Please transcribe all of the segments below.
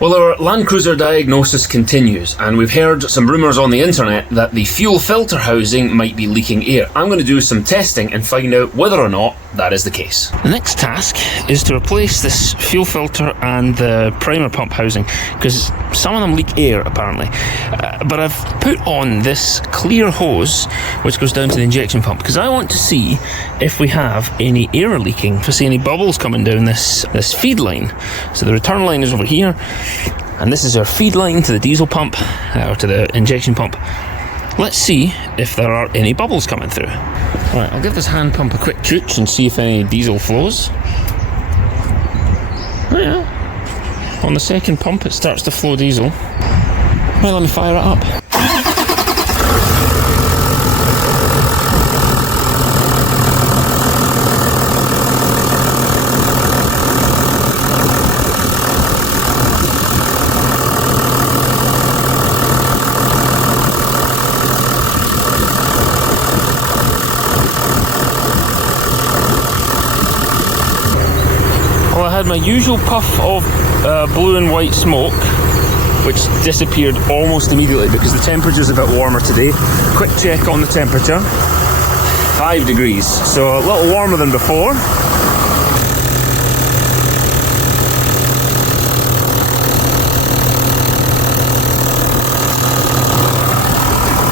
Well, our Land Cruiser diagnosis continues, and we've heard some rumours on the internet that the fuel filter housing might be leaking air. I'm going to do some testing and find out whether or not that is the case. The next task is to replace this fuel filter and the primer pump housing, because some of them leak air apparently. But I've put on this clear hose which goes down to the injection pump, because I want to see if we have any air leaking, if I see any bubbles coming down this feed line. So the return line is over here, and this is our feed line to the diesel pump, or to the injection pump. Let's see if there are any bubbles coming through. Right, I'll give this hand pump a quick chooch and see if any diesel flows. Oh yeah, on the second pump it starts to flow diesel. Well, let me fire it up. I had my usual puff of blue and white smoke, which disappeared almost immediately because the temperature's a bit warmer today. Quick check on the temperature, 5 degrees, so a little warmer than before.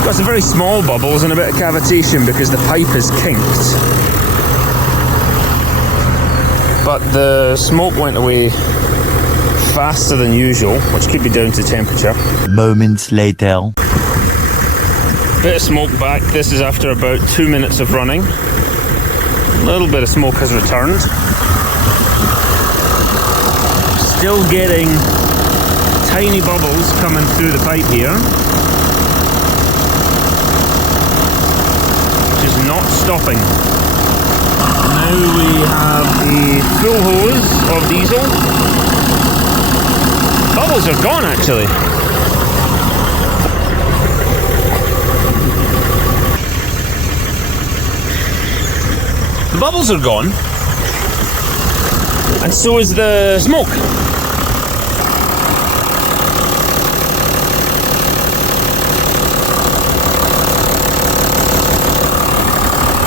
Got some very small bubbles and a bit of cavitation because the pipe is kinked. But the smoke went away faster than usual, which could be down to temperature. Moments later. Bit of smoke back. This is after about 2 minutes of running. A little bit of smoke has returned. Still getting tiny bubbles coming through the pipe here, which is not stopping. Now we have a full hose of diesel. Bubbles are gone actually. The bubbles are gone, and so is the smoke.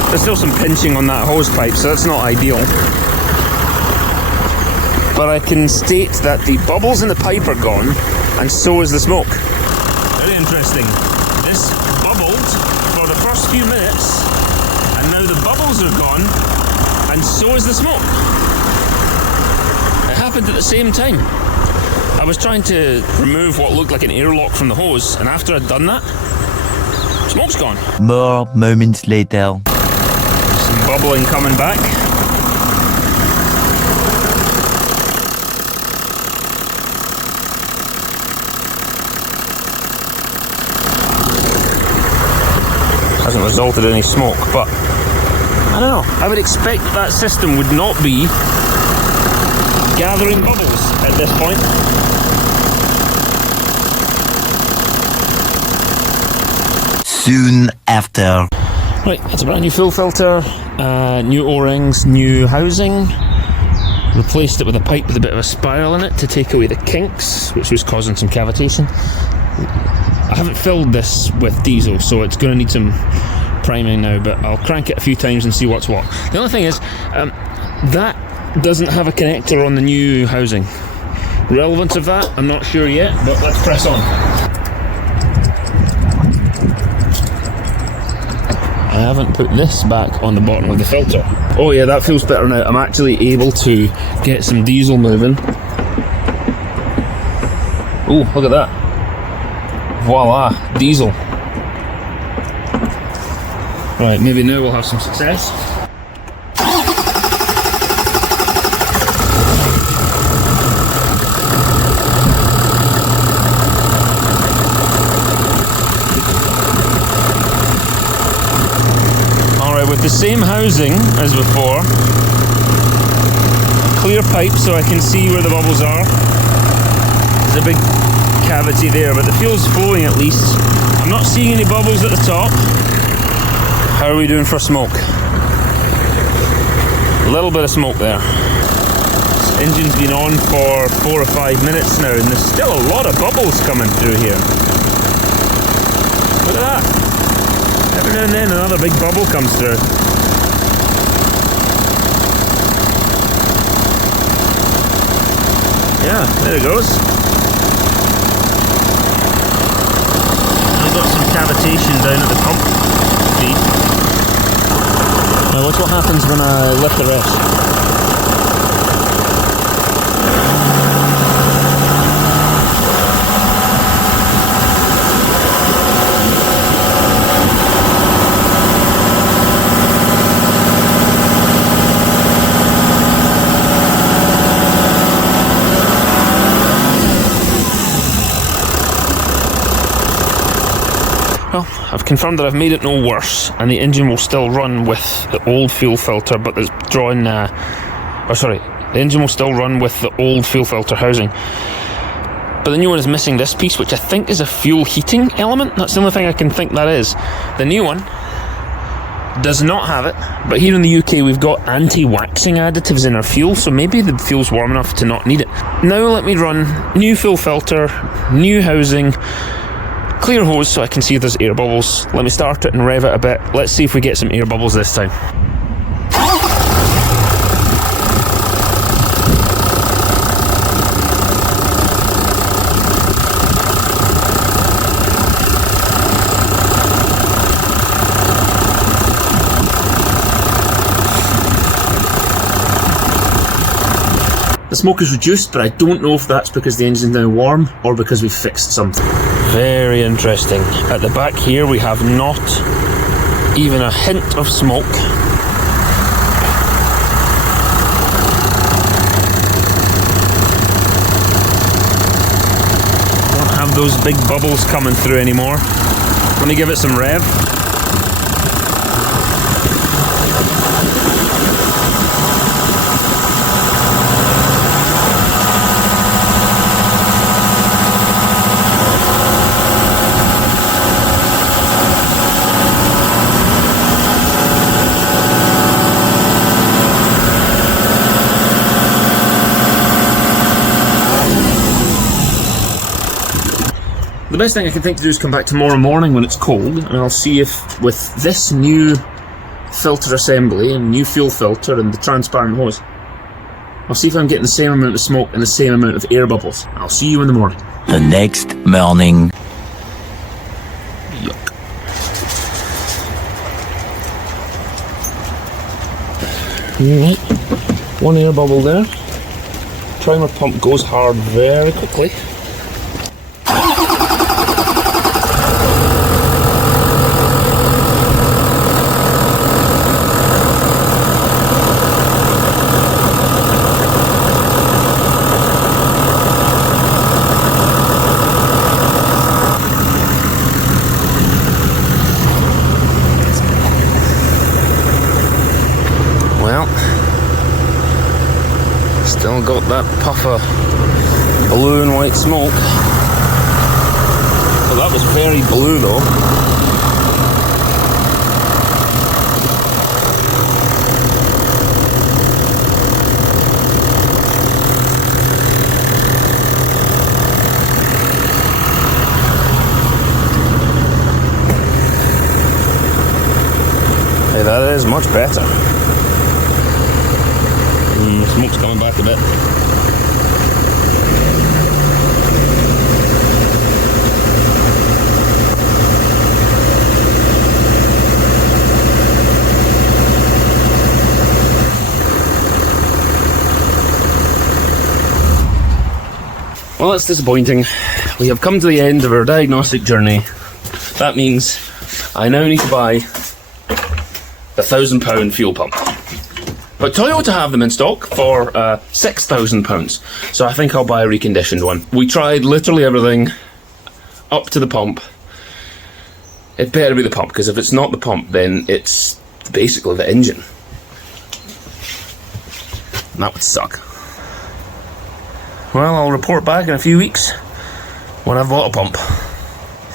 There's still some pinching on that hose pipe, so that's not ideal. But I can state that the bubbles in the pipe are gone, and so is the smoke. Very interesting. This bubbled for the first few minutes, and now the bubbles are gone, and so is the smoke. It happened at the same time. I was trying to remove what looked like an airlock from the hose, and after I'd done that, smoke's gone. More moments later. Some bubbling coming back. Hasn't resulted in any smoke, but I don't know. I would expect that system would not be gathering bubbles at this point. Soon after. Right, it's a brand new fuel filter, new O-rings, new housing. Replaced it with a pipe with a bit of a spiral in it to take away the kinks, which was causing some cavitation. I haven't filled this with diesel, so it's going to need some priming now, but I'll crank it a few times and see what's what. The only thing is, that doesn't have a connector on the new housing. Relevance of that, I'm not sure yet, but let's press on. I haven't put this back on the bottom of the filter. Oh yeah, that feels better now. I'm actually able to get some diesel moving. Oh, look at that. Voila, diesel. Right, maybe now we'll have some success. With the same housing as before, clear pipe so I can see where the bubbles are. There's a big cavity there, but the fuel's flowing at least. I'm not seeing any bubbles at the top. How are we doing for smoke? A little bit of smoke there. Engine's been on for 4 or 5 minutes now, and there's still a lot of bubbles coming through here. Look at that. Every now and then another big bubble comes through. Yeah, there it goes. We've got some cavitation down at the pump feed. Now watch what happens when I lift the rest. Well, I've confirmed that I've made it no worse, and the engine will still run with the old fuel filter, but it's drawing. The engine will still run with the old fuel filter housing. But the new one is missing this piece, which I think is a fuel heating element. That's the only thing I can think that is. The new one does not have it, but here in the UK we've got anti-waxing additives in our fuel, so maybe the fuel's warm enough to not need it. Now let me run new fuel filter, new housing, clear hose so I can see if there's air bubbles. Let me start it and rev it a bit. Let's see if we get some air bubbles this time. The smoke is reduced, but I don't know if that's because the engine's now warm or because we've fixed something. Very interesting. At the back here we have not even a hint of smoke. Don't have those big bubbles coming through anymore. Let me give it some rev. The best thing I can think to do is come back tomorrow morning when it's cold, and I'll see if with this new filter assembly and new fuel filter and the transparent hose, I'll see if I'm getting the same amount of smoke and the same amount of air bubbles. I'll see you in the morning. The next morning. Yuck. Right, one air bubble there. Primer pump goes hard very quickly. Well, still got that puff of blue and white smoke. Well, that was very blue though. Hey, that is much better. Smoke's coming back a bit. Well, that's disappointing. We have come to the end of our diagnostic journey. That means I now need to buy the £1,000 fuel pump. But Toyota have them in stock for £6,000, so I think I'll buy a reconditioned one. We tried literally everything up to the pump. It better be the pump, because if it's not the pump, then it's basically the engine. And that would suck. Well, I'll report back in a few weeks when I've bought a pump.